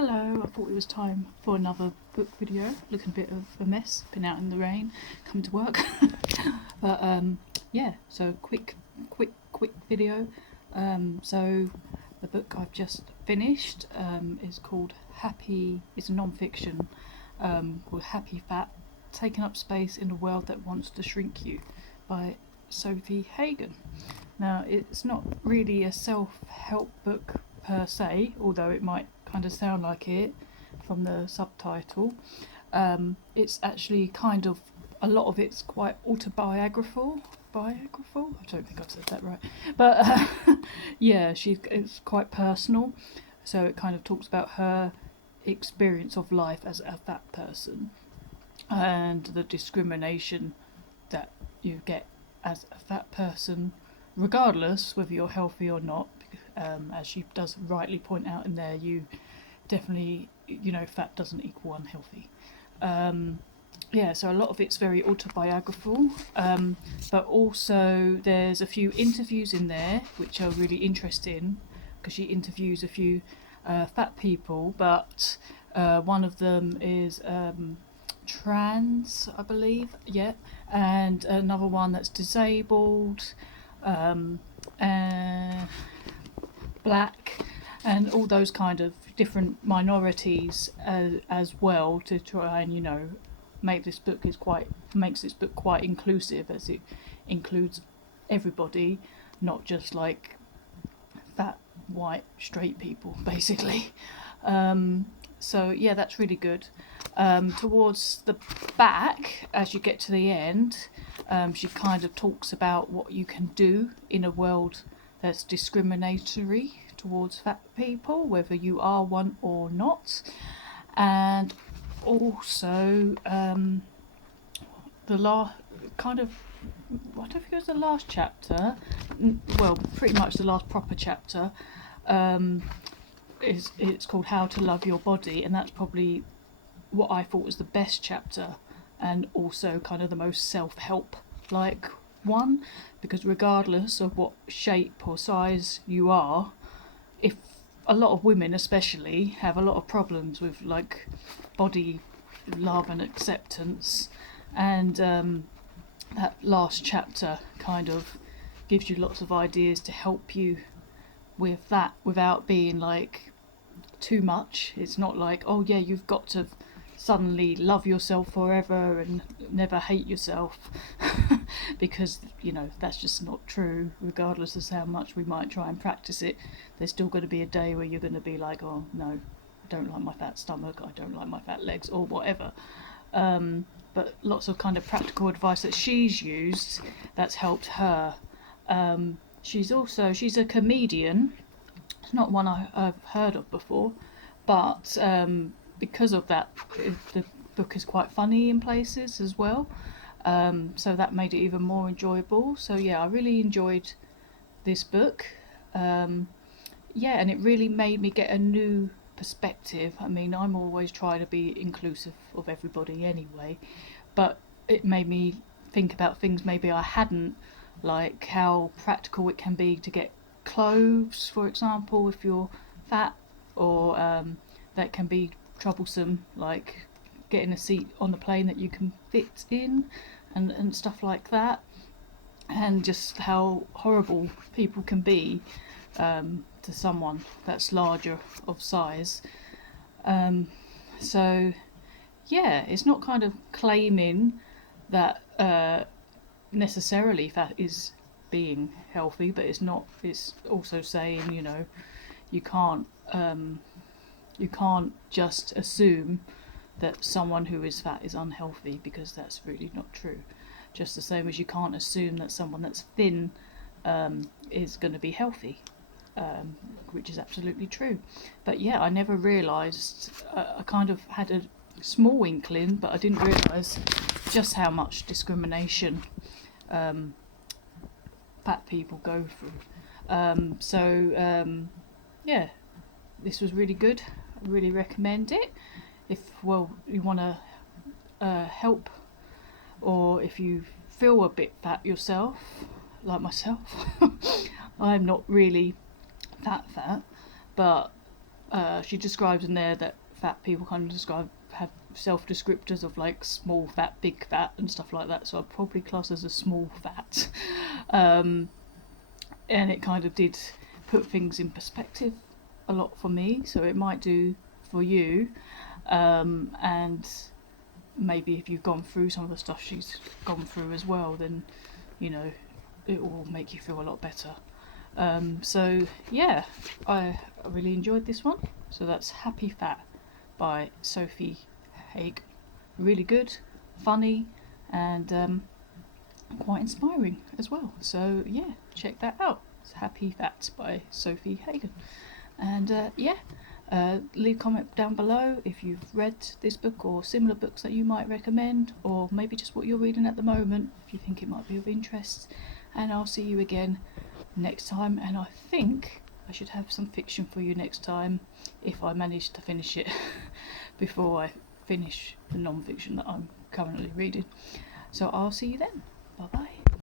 Hello, I thought it was time for another book video. Looking a bit of a mess, been out in the rain, come to work. But yeah, so quick video. So the book I've just finished is called Happy, it's a non-fiction, called Happy Fat, Taking Up Space in a World That Wants to Shrink You by Sofie Hagen. Now, it's not really a self-help book per se, although it might kind of sound like it from the subtitle. It's actually kind of, a lot of it's quite autobiographical. Biographical? I don't think I've said that right. But yeah, it's quite personal. So it kind of talks about her experience of life as a fat person and the discrimination that you get as a fat person, regardless whether you're healthy or not. As she does rightly point out in there, you definitely, fat doesn't equal unhealthy. Yeah, so a lot of it's very autobiographical, but also there's a few interviews in there which are really interesting because she interviews a few fat people, but one of them is trans, I believe, yeah, and another one that's disabled, black, and all those kind of different minorities as well, to try and makes this book quite inclusive, as it includes everybody, not just like fat white straight people basically. So yeah, that's really good. Towards the back, as you get to the end, she kind of talks about what you can do in a world that's discriminatory towards fat people, whether you are one or not. And also the last kind of, I don't think it was the last chapter, well, pretty much the last proper chapter, it's called How to Love Your Body, and that's probably what I thought was the best chapter, and also kind of the most self-help like one, because regardless of what shape or size you are, if a lot of women especially have a lot of problems with like body love and acceptance, and that last chapter kind of gives you lots of ideas to help you with that without being like too much. It's not like, oh yeah, you've got to suddenly love yourself forever and never hate yourself because that's just not true. Regardless of how much we might try and practice it, there's still going to be a day where you're going to be like, oh no, I don't like my fat stomach, I don't like my fat legs, or whatever. But lots of kind of practical advice that she's used that's helped her. She's a comedian. It's not one I've heard of before, but because of that, the book is quite funny in places as well. So that made it even more enjoyable. So yeah, I really enjoyed this book. Yeah, and it really made me get a new perspective. I mean, I'm always trying to be inclusive of everybody anyway, but it made me think about things maybe I hadn't, like how practical it can be to get clothes, for example, if you're fat, or that can be troublesome, like getting a seat on the plane that you can fit in, and stuff like that, and just how horrible people can be to someone that's larger of size. So yeah, it's not kind of claiming that necessarily fat is being healthy, but it's also saying, you can't you can't just assume that someone who is fat is unhealthy, because that's really not true. Just the same as you can't assume that someone that's thin is going to be healthy, which is absolutely true. But yeah, I never realised, I kind of had a small inkling, but I didn't realise just how much discrimination fat people go through. Yeah, this was really good. I really recommend it if you want to help, or if you feel a bit fat yourself, like myself. I'm not really fat, but she describes in there that fat people kind of have self descriptors of like small fat, big fat, and stuff like that. So I'd probably class as a small fat, and it kind of did put things in perspective a lot for me. So it might do for you, and maybe if you've gone through some of the stuff she's gone through as well, then you know it will make you feel a lot better. So yeah, I really enjoyed this one. So that's Happy Fat by Sophie Haig. Really good, funny, and quite inspiring as well. So yeah, check that out. It's Happy Fat by Sophie Hagen. And leave a comment down below if you've read this book or similar books that you might recommend, or maybe just what you're reading at the moment if you think it might be of interest. And I'll see you again next time, and I think I should have some fiction for you next time if I manage to finish it before I finish the non-fiction that I'm currently reading. So I'll see you then. Bye bye.